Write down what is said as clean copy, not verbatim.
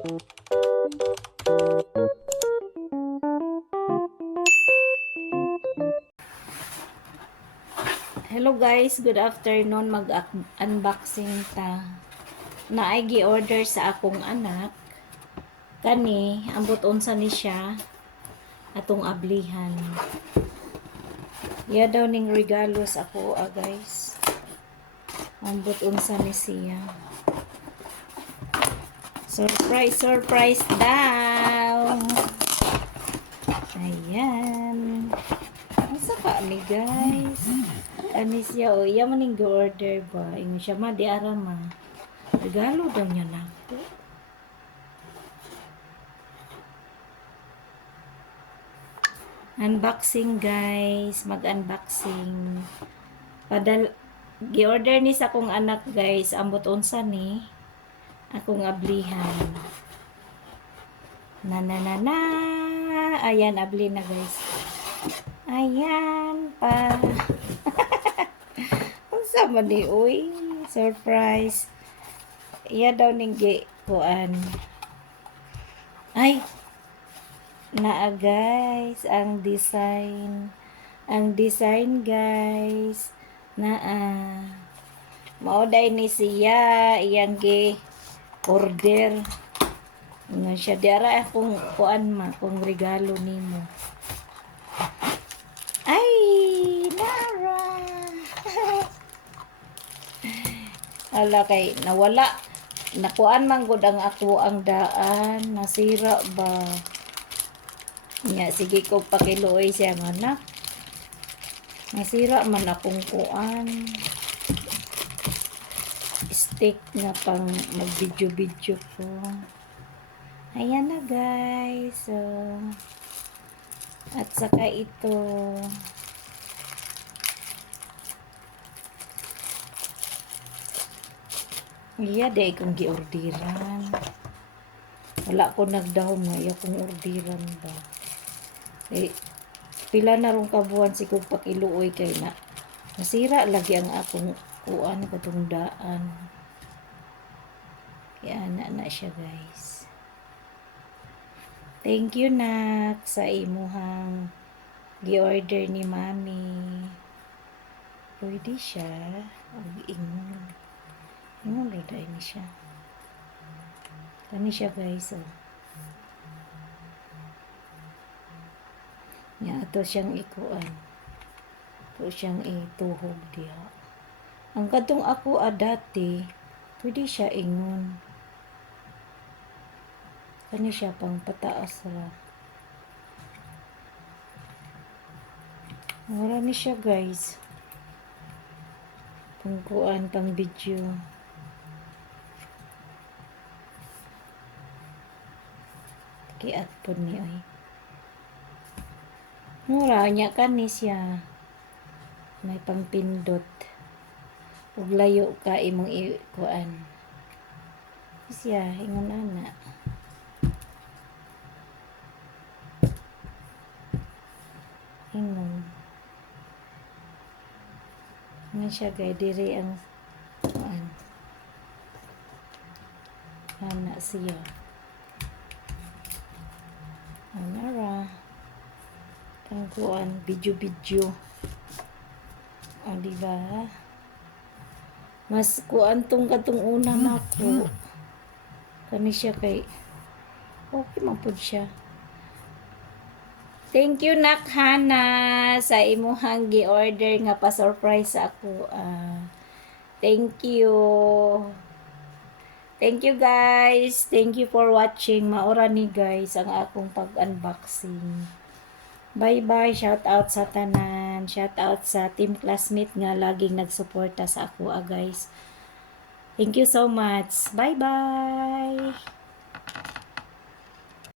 Hello guys, good afternoon. Mag-unboxing ta. Naay gi-order sa akong anak. Kani, ambot unsa ni siya atong ablihan. Ya daw ning regalo sa ako, guys. Ambot unsa ni siya. Surprise, surprise daw. Ayan. Asa ka ni guys? Ani siya o iya maning go-order ba? Ingon siya ma di ara ma. Regalo daw niya na. Unboxing guys, mag-unboxing. Gi-order ni sa akong anak guys, ambot unsa ni akong ablihan. Na. Ayan, abli na guys. Ayan pa. Unsa man ni uy? Surprise. Iya daw ning kuan. Ay. Naa guys, ang design. Ang design guys. Naa. Mao day ni siya iyang order. Nga siya diara akong kuan ma kung regalo nimo. Ay, Nara. Ala kay nawala. Nakuan man gud ang ako ang daan, nasira ba. Nya sige ko pakiluoy siya anak. Nasira man akong kuan. Stick na pang mag-video ko. Ayan na guys. So, at saka ito. Iya, day kong giordiran. Wala ko nagdahom nga, kong ordiran ba. Eh, pila na rong kabuhan si kong pakiluoy kay na. Nasira lagi ang akong kuan katong daan. Kaya na siya guys. Thank you nak sa imuhang gi-order ni mami. Pwede siya. Ingon. Ingon rada ini siya. Kani siya guys. Oh. Nya ato siyang ikuan. Ato siyang ituhog diha. Ang katong ako dati, pwede siya ingon. Kani siya pang pataas ra. Wala ni siya guys. Pangkuan pang video. Kiat po ni ay. Mura niya kani siya. May pangpindot. Ug layo ka imong ikuan. Siya ingon ana. Ingon. Ano siya guys, diri ang kuan. Ana siya. Anara. Ang kuan, video. O, diba? Mas kuan tong katong una nako. Kani siya kay okay man pud siya. Thank you nak Hana sa imuhang gi-order nga pa-surprise ako. Thank you. Thank you guys. Thank you for watching. Maura ni guys ang akong pag-unboxing. Bye-bye. Shout out sa tanan. Shout out sa team classmate nga laging nagsuporta sa ako guys. Thank you so much. Bye-bye.